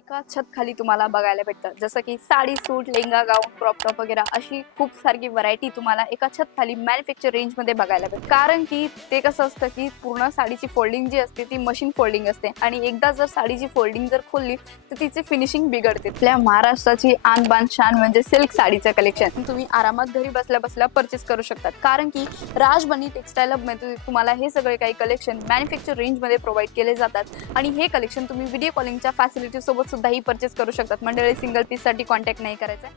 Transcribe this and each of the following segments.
एका छत खाली तुम्हाला बघायला भेटतं. जसं की sari suit lehenga gown crop top वगैरे अशी खूप सारखी व्हरायटी तुम्हाला एका छत खाली मॅन्युफॅक्चर रेंजमध्ये बघायला भेटतं. कारण की ते कसं असतं की पूर्ण साडीची फोल्डिंग जी असते ती मशीन फोल्डिंग असते. आणि एकदा जर साडीची फोल्डिंग जर खोलली तर तिची फिनिशिंग बिघडते. आपल्या महाराष्ट्राची आन बान शान म्हणजे सिल्क साडीचं कलेक्शन तुम्ही आरामात घरी बसल्या बसल्या परचेस करू शकतात. कारण की राजबनी टेक्सटाईल हबमध्ये तुम्हाला हे सगळे काही कलेक्शन मॅन्युफॅक्चर रेंजमध्ये प्रोव्हाइड केले जातात. आणि हे कलेक्शन तुम्ही व्हिडिओ कॉलिंगच्या फॅसिलिटी सोबत सुद्धा ही परचेस करू शकतात. मंडळी सिंगल पीससाठी कॉन्टॅक्ट नाही करायचा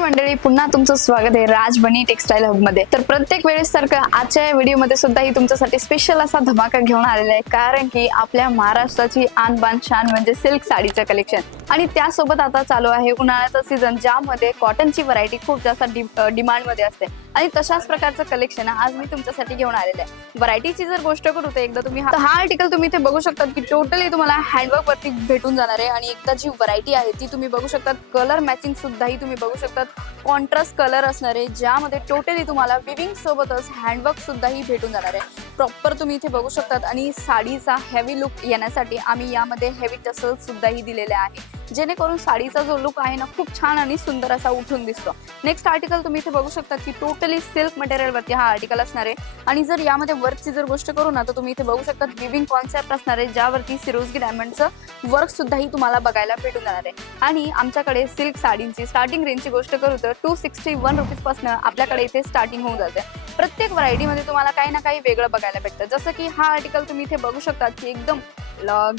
मंडळी पुन्हा तुमचं स्वागत आहे राजबनी टेक्सटाईल हबमध्ये. तर प्रत्येक वेळेस सारखं आजच्या या व्हिडिओमध्ये सुद्धा ही तुमच्यासाठी स्पेशल असा धमाका घेऊन आलेला आहे. कारण की आपल्या महाराष्ट्राची आनबान शान म्हणजे सिल्क साडीचं कलेक्शन आणि त्यासोबत आता चालू आहे उन्हाळ्याचा सीझन ज्यामध्ये कॉटनची व्हरायटी खूप जास्त डिमांडमध्ये असते. आणि तशाच प्रकारचं कलेक्शन आज मी तुमच्यासाठी घेऊन आलेलं आहे. व्हरायटीची जर गोष्ट करू तर एकदा तुम्ही हा- आर्टिकल तुम्ही इथे बघू शकता की टोटली तुम्हाला हँडवर्क वरती भेटून जाणार आहे. आणि एकदा जी व्हरायटी आहे ती तुम्ही बघू शकतात. कलर मॅचिंग सुद्धाही तुम्ही बघू शकतात. कॉन्ट्रास्ट कलर असणार आहे ज्यामध्ये टोटली तुम्हाला विविंग सोबतच हँडवर्क सुद्धाही भेटून जाणार आहे. प्रॉपर तुम्ही इथे बघू शकतात आणि साडीचा हेवी लुक येण्यासाठी आम्ही यामध्ये हेवी टसल सुद्धाही दिलेले आहे. जेणेकरून साडीचा जो लुक आहे ना खूप छान आणि सुंदर असा उठून दिसतो. नेक्स्ट आर्टिकल तुम्ही इथे बघू शकता की टोटली सिल्क मटेरियल वरती हा आर्टिकल असणार आहे. आणि जर यामध्ये वर्कची जर गोष्ट करू ना तर तुम्ही इथे बघू शकता विविंग कॉन्सेप्ट असणार आहे ज्यावरती सिरोजगी डायमंडचं वर्क सुद्धाही तुम्हाला बघायला भेटून जाणार आहे. आणि आमच्याकडे सिल्क साडींची स्टार्टिंग रेंजची गोष्ट करू तर टू सिक्स्टी वन रुपीजपासून आपल्याकडे इथे स्टार्टिंग होऊन जाते. प्रत्येक व्हरायटीमध्ये तुम्हाला काही ना काही वेगळं बघायला भेटतं. जसं की हा आर्टिकल तुम्ही इथे बघू शकता की एकदम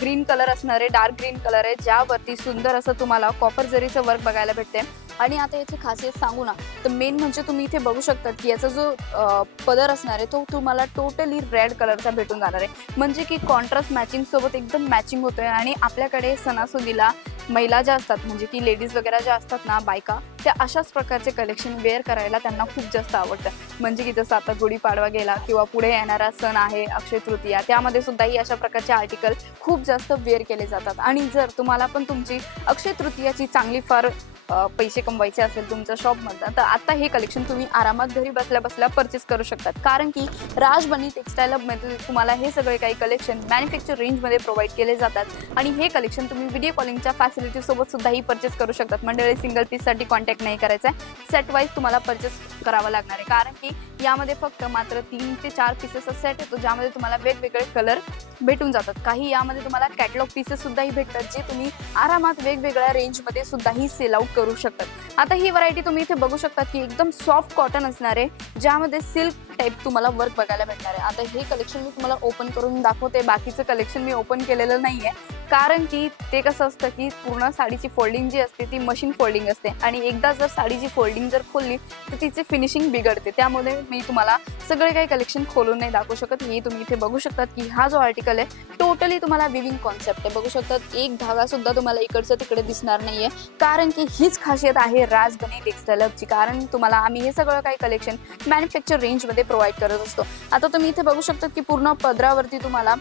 ग्रीन कलर असणारे डार्क ग्रीन कलर आहे ज्यावरती सुंदर असं तुम्हाला कॉपर जरीचं वर्क बघायला भेटते आणि आता याची खासियत सांगू ना तर मेन म्हणजे तुम्ही इथे बघू शकता की याचा जो पदर असणार आहे तो तुम्हाला टोटली रेड कलरचा भेटून जाणार आहे. म्हणजे की कॉन्ट्रास्ट मॅचिंग सोबत एकदम मॅचिंग होतोय आणि आपल्याकडे सणासुदीला महिला ज्या असतात म्हणजे की लेडीज वगैरे ज्या असतात ना बायका त्या अशाच प्रकारचे कलेक्शन वेअर करायला त्यांना खूप जास्त आवडतं. म्हणजे की जसं आता गुढीपाडवा गेला किंवा पुढे येणारा सण आहे अक्षय तृतीया त्यामध्ये सुद्धाही अशा प्रकारचे आर्टिकल खूप जास्त वेअर केले जातात. आणि जर तुम्हाला पण तुमची अक्षय तृतीयाची चांगली फार पैसे कमवायचे असेल तुमच्या शॉपमधनं तर आता हे कलेक्शन तुम्ही आरामात घरी बसल्या बसल्या परचेस करू शकतात. कारण की राजबनी टेक्सटाईल हबमध्ये तुम्हाला हे सगळे काही कलेक्शन मॅन्युफॅक्चर रेंजमध्ये प्रोव्हाइड केले जातात. आणि हे कलेक्शन तुम्ही व्हिडिओ कॉलिंगच्या फॅसिलिटी सोबत सुद्धाही परचेस करू शकतात. मंडळी सिंगल पीससाठी कॉन्टॅक्ट नाही करायचा आहे सेट वाईज तुम्हाला परचेस करावं लागणार आहे. कारण की यामध्ये फक्त मात्र तीन ते चार पीसेसचा सेट येतो ज्यामध्ये तुम्हाला वेगवेगळे कलर भेटून जातात. काही यामध्ये तुम्हाला कॅटलॉग पीसेस सुद्धाही भेटतात जे तुम्ही आरामात वेगवेगळ्या रेंजमध्ये सुद्धाही सेल आउट करू शकतात. आता ही व्हरायटी तुम्ही इथे बघू शकता की एकदम सॉफ्ट कॉटन असणार आहे ज्यामध्ये सिल्क टाईप तुम्हाला वर्क बघायला भेटणार आहे. आता हे कलेक्शन मी तुम्हाला ओपन करून दाखवते. बाकीचं कलेक्शन मी ओपन केलेलं नाही आहे कारण की ते कसं असतं की पूर्ण साडीची फोल्डिंग जी असते ती मशीन फोल्डिंग असते. आणि एकदा जर साडीची फोल्डिंग जर खोलली तर तिची फिनिशिंग बिघडते. त्यामुळे मी तुम्हाला सगळे काही कलेक्शन खोलून नाही दाखवू शकत. हे तुम्ही इथे बघू शकतात की हा जो आर्टिकल आहे टोटली तुम्हाला विविंग कॉन्सेप्ट आहे. बघू शकतात एक धागा सुद्धा तुम्हाला इकडचं तिकडे दिसणार नाहीये. कारण की हीच खासियत आहे राजबनी टेक्सटाईल हबची कारण तुम्हाला आम्ही हे सगळं काही कलेक्शन मॅन्युफॅक्चर रेंजमध्ये प्रोव्हाइड करत असतो. आता तुम्ही इथे बघू शकता की पूर्ण पदरावरती तुम्हाला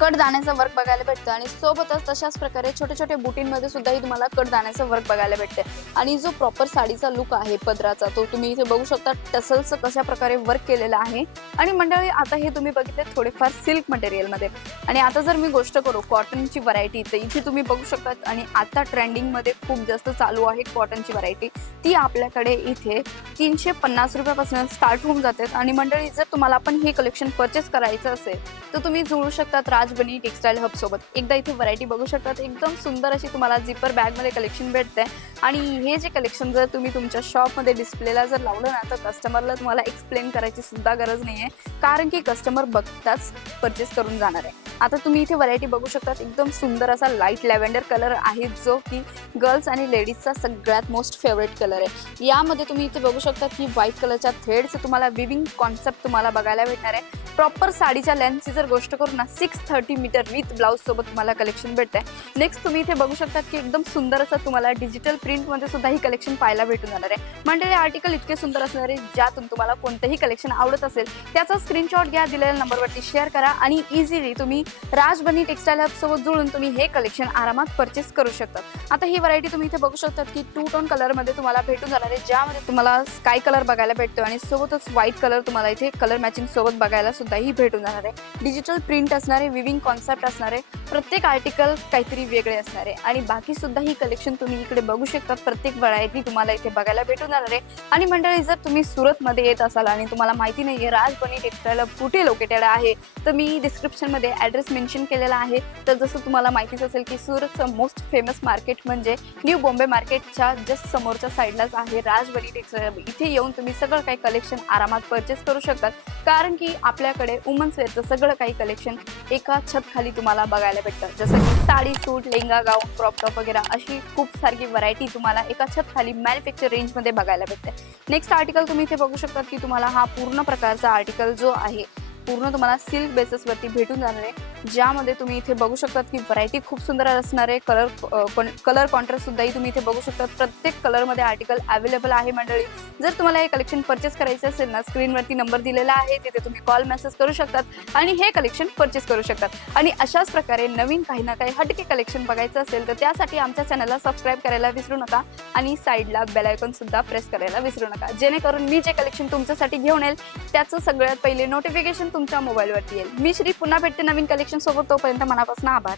कट दाण्याचा वर्क बघायला भेटतं आणि सोबतच तशाच प्रकारे छोटे छोटे बुटींमध्ये सुद्धाही तुम्हाला कट दाण्याचं वर्क बघायला भेटते आणि जो प्रॉपर साडीचा लुक आहे पदराचा तो तुम्ही इथे बघू शकता टसलचं कशा प्रकारे वर्क केलेलं आहे. आणि मंडळी आता हे तुम्ही बघितले थोडेफार सिल्क मटेरियलमध्ये आणि आता जर मी गोष्ट करू कॉटनची व्हरायटी तर इथे तुम्ही बघू शकतात. आणि आता ट्रेंडिंगमध्ये खूप जास्त चालू आहे कॉटनची व्हरायटी ती आपल्याकडे इथे तीनशे पन्नास रुपयापासून स्टार्ट होऊन जाते. आणि मंडळी जर तुम्हाला पण हे कलेक्शन परचेस करायचं असेल तर तुम्ही जुळू शकतात राजबनी टेक्सटाईल हब सोबत. एकदा इथे व्हरायटी बघू शकतात. एकदम सुंदर अशी तुम्हाला जिपर बॅगमध्ये कलेक्शन भेटते. आणि हे जे कलेक्शन जर तुम्ही तुमच्या शॉपमध्ये डिस्प्लेला जर लावलं ना तर कस्टमरला तुम्हाला एक्सप्लेन करायची सुद्धा गरज नाही आहे कारण की कस्टमर बघताच परचेस करून जाणार आहे. आता तुम्ही इथे व्हरायटी बघू शकता एकदम सुंदर असा लाइट लॅव्हेंडर कलर आहे जो की गर्ल्स आणि लेडीजचा सगळ्यात मोस्ट फेवरेट कलर आहे. यामध्ये तुम्ही इथे बघू शकता की व्हाईट कलरच्या थ्रेड्स तुम्हाला विविंग कॉन्सेप्ट तुम्हाला बघायला भेटणार आहे. प्रॉपर साडीच्या लेंथची जर गोष्ट करू ना six thirty metre with blouse सोबत तुम्हाला कलेक्शन भेटतंय. नेक्स्ट तुम्ही इथे बघू शकता की एकदम सुंदर असं तुम्हाला डिजिटल प्रिंटमध्ये सुद्धा ही कलेक्शन पाहायला भेटून जाणार आहे. म्हणजे आर्टिकल इतके सुंदर असणार आहे ज्यातून तुम्हाला कोणतंही कलेक्शन आवडत असेल त्याचा स्क्रीनशॉट घ्या दिलेल्या नंबरवरती शेअर करा आणि इझिली तुम्ही राजबनी टेक्सटाईल हब सोबत जुळून तुम्ही हे कलेक्शन आरामात परचेस करू शकतात आता ही व्हरायटी तुम्ही इथे बघू शकतात की टू टोन कलरमध्ये तुम्हाला भेटून जाणार आहे. ज्यामध्ये तुम्हाला स्काय कलर बघायला भेटतो आणि सोबतच व्हाईट कलर तुम्हाला इथे कलर मॅचिंग सोबत बघायला सुद्धा ही भेटून जाणार आहे. डिजिटल प्रिंट असणारे विविंग कॉन्सेप्ट असणारे प्रत्येक आर्टिकल काहीतरी वेगळे असणार आहे. आणि बाकी सुद्धा ही कलेक्शन तुम्ही इकडे बघू शकतात. प्रत्येक व्हरायटी तुम्हाला इथे बघायला भेटून जाणार आहे. आणि मंडळी जर तुम्ही सुरतमध्ये येत असाल आणि तुम्हाला माहिती नाही आहे राजबनी टेक्सटाईल कुठे लोकेटेड आहे तर मी डिस्क्रिप्शनमध्ये ॲड्रेस मेन्शन केलेला आहे. तर जसं तुम्हाला माहितीच असेल की सुरतचं मोस्ट फेमस मार्केट म्हणजे न्यू बॉम्बे मार्केटच्या जस्ट समोरच्या साईडलाच आहे. राजवली टेक्सटाईल इथे येऊन तुम्ही सगळं काही कलेक्शन आरामात परचेस करू शकतात. कारण की आपल्याकडे वुमन्स वेअरचं सगळं काही कलेक्शन एका छतखाली तुम्हाला बघायला भेटतं. जसं की sari suit lehenga gown crop top वगैरे अशी खूप सारखी व्हरायटी तुम्हाला एका छतखाली मॅन्युफॅक्चर रेंजमध्ये बघायला भेटते. नेक्स्ट आर्टिकल तुम्ही इथे बघू शकता की तुम्हाला हा पूर्ण प्रकारचा आर्टिकल जो आहे पूर्ण तुम्हाला सिल्क बेसिसवरती भेटून जाणार आहे. ज्यामध्ये तुम्ही इथे बघू शकतात की व्हरायटी खूप सुंदर असणार आहे. कलर कलर कॉन्ट्रास्ट सुद्धाही तुम्ही इथे बघू शकतात. प्रत्येक कलरमध्ये आर्टिकल अवेलेबल आहे मंडळी. जर तुम्हाला हे कलेक्शन परचेस करायचं असेल ना स्क्रीनवरती नंबर दिलेला आहे तिथे तुम्ही कॉल मेसेज करू शकतात आणि हे कलेक्शन परचेस करू शकतात. आणि अशाच प्रकारे नवीन काही ना काही हटके कलेक्शन बघायचं असेल तर त्यासाठी आमच्या चॅनलला सबस्क्राईब करायला विसरू नका आणि साईडला बेलायकॉन सुद्धा प्रेस करायला विसरू नका. जेणेकरून मी जे कलेक्शन तुमच्यासाठी घेऊन येईल त्याचं सगळ्यात पहिले नोटिफिकेशन तुमच्या मोबाईलवरती येईल. मी श्री पुन्हा भेटते नवीन कलेक्शन सोबत तोपर्यंत मनापासून आभार.